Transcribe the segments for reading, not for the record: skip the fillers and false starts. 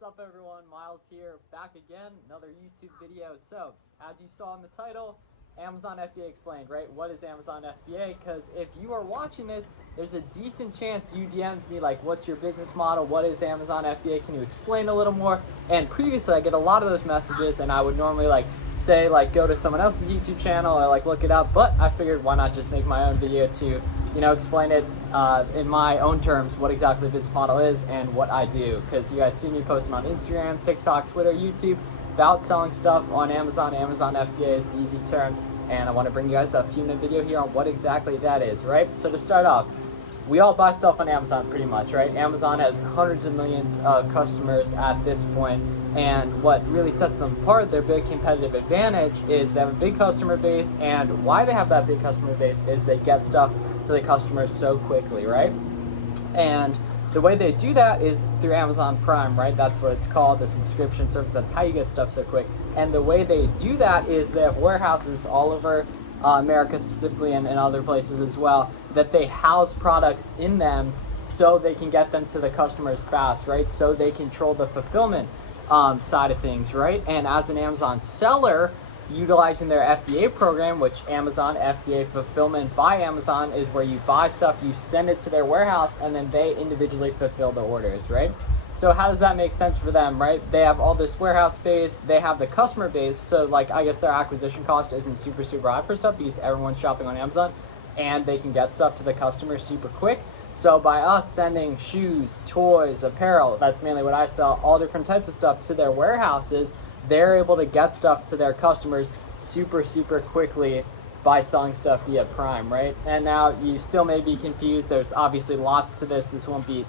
What's up everyone, Miles here, back again, another YouTube video. So, as you saw in the title, Amazon FBA Explained, right? What is Amazon FBA? Because if you are watching this, there's a decent chance you DM'd me like, what's your business model? What is Amazon FBA? Can you explain a little more? And previously I get a lot of those messages and I would normally say go to someone else's YouTube channel or look it up, but I figured why not just make my own video to explain it in my own terms, what exactly the business model is and what I do. Because you guys see me posting on Instagram, TikTok, Twitter, YouTube about selling stuff on Amazon. Amazon FBA is the easy term, and I want to bring you guys a few minute video here on what exactly that is, right? So to start off, we all buy stuff on Amazon pretty much, right? Amazon has hundreds of millions of customers at this point, and what really sets them apart, their big competitive advantage, is they have a big customer base, and why they have that big customer base is they get stuff to the customers so quickly, right? And the way they do that is through Amazon Prime, right? That's what it's called, the subscription service. That's how you get stuff so quick. And the way they do that is they have warehouses all over America specifically, and other places as well, that they house products in them so they can get them to the customers fast, right? So they control the fulfillment side of things, right? And as an Amazon seller, utilizing their FBA program, which Amazon FBA Fulfillment by Amazon is where you buy stuff, you send it to their warehouse, and then they individually fulfill the orders, right? So how does that make sense for them, right? They have all this warehouse space, they have the customer base, so I guess their acquisition cost isn't super high for stuff because everyone's shopping on Amazon and they can get stuff to the customer super quick. So by us sending shoes, toys, apparel, that's mainly what I sell, all different types of stuff to their warehouses, they're able to get stuff to their customers super quickly by selling stuff via Prime, right? And now you still may be confused. There's obviously lots to this. This won't be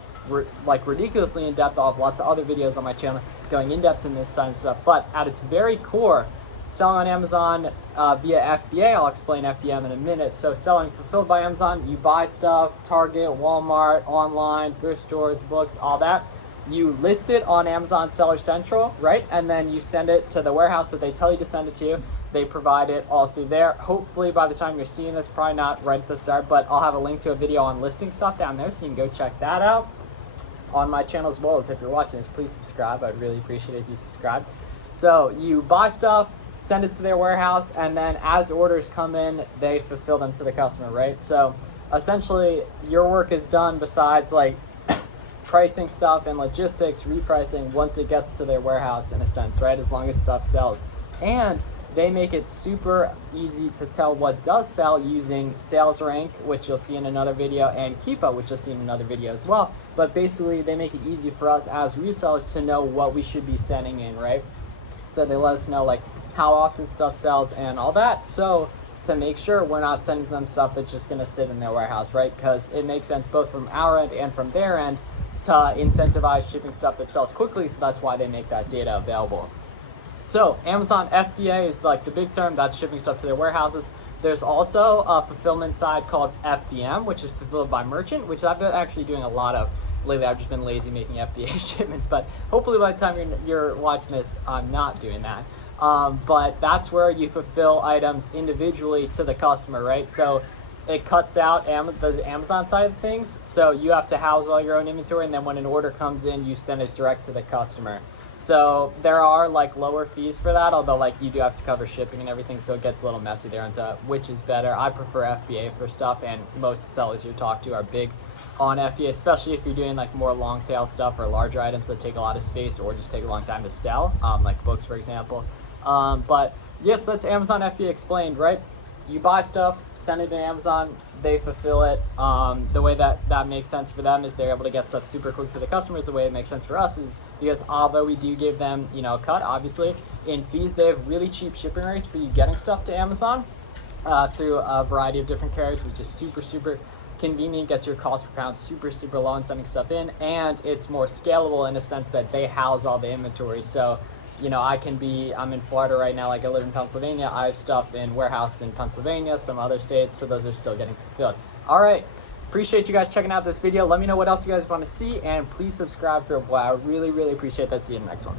ridiculously in depth. I'll have lots of other videos on my channel going in depth in this kind of stuff. But at its very core, selling on Amazon via FBA, I'll explain FBM in a minute. So selling fulfilled by Amazon, you buy stuff, Target, Walmart, online, thrift stores, books, all that. You list it on Amazon Seller Central, right? And then you send it to the warehouse that they tell you to send it to. They provide it all through there. Hopefully by the time you're seeing this, probably not right at the start, but I'll have a link to a video on listing stuff down there, so you can go check that out on my channel as well. As if you're watching this, please subscribe. I'd really appreciate it if you subscribe. So you buy stuff, send it to their warehouse, and then as orders come in, they fulfill them to the customer, right? So essentially your work is done besides pricing stuff and logistics, repricing once it gets to their warehouse in a sense, right? As long as stuff sells. And they make it super easy to tell what does sell using sales rank, which you'll see in another video, and Keepa, which you'll see in another video as well. But basically they make it easy for us as resellers to know what we should be sending in, right? So they let us know how often stuff sells and all that. So to make sure we're not sending them stuff that's just gonna sit in their warehouse, right? Because it makes sense both from our end and from their end to incentivize shipping stuff that sells quickly, so that's why they make that data available. So Amazon FBA is the big term, that's shipping stuff to their warehouses. There's also a fulfillment side called FBM, which is fulfilled by merchant, which I've been actually doing a lot of lately. I've just been lazy making FBA shipments, but hopefully by the time you're watching this, I'm not doing that. But that's where you fulfill items individually to the customer, right? So it cuts out the Amazon side of things, so you have to house all your own inventory, and then when an order comes in, you send it direct to the customer. So there are lower fees for that, although you do have to cover shipping and everything, so it gets a little messy there into which is better. I prefer FBA for stuff, and most sellers you talk to are big on FBA, especially if you're doing more long tail stuff or larger items that take a lot of space or just take a long time to sell, like books for example. But yes, that's Amazon FBA Explained, right? You buy stuff, send it to Amazon, they fulfill it. The way that makes sense for them is they're able to get stuff super quick to the customers. The way it makes sense for us is because although we do give them a cut obviously in fees, they have really cheap shipping rates for you getting stuff to Amazon through a variety of different carriers, which is super convenient, gets your cost per pound super low in sending stuff in, and it's more scalable in a sense that they house all the inventory. So I'm in Florida right now, I live in Pennsylvania, I have stuff in warehouse in Pennsylvania, some other states, so those are still getting fulfilled. All right, appreciate you guys checking out this video. Let me know what else you guys want to see, and please subscribe for a while. I really appreciate that. See you in the next one.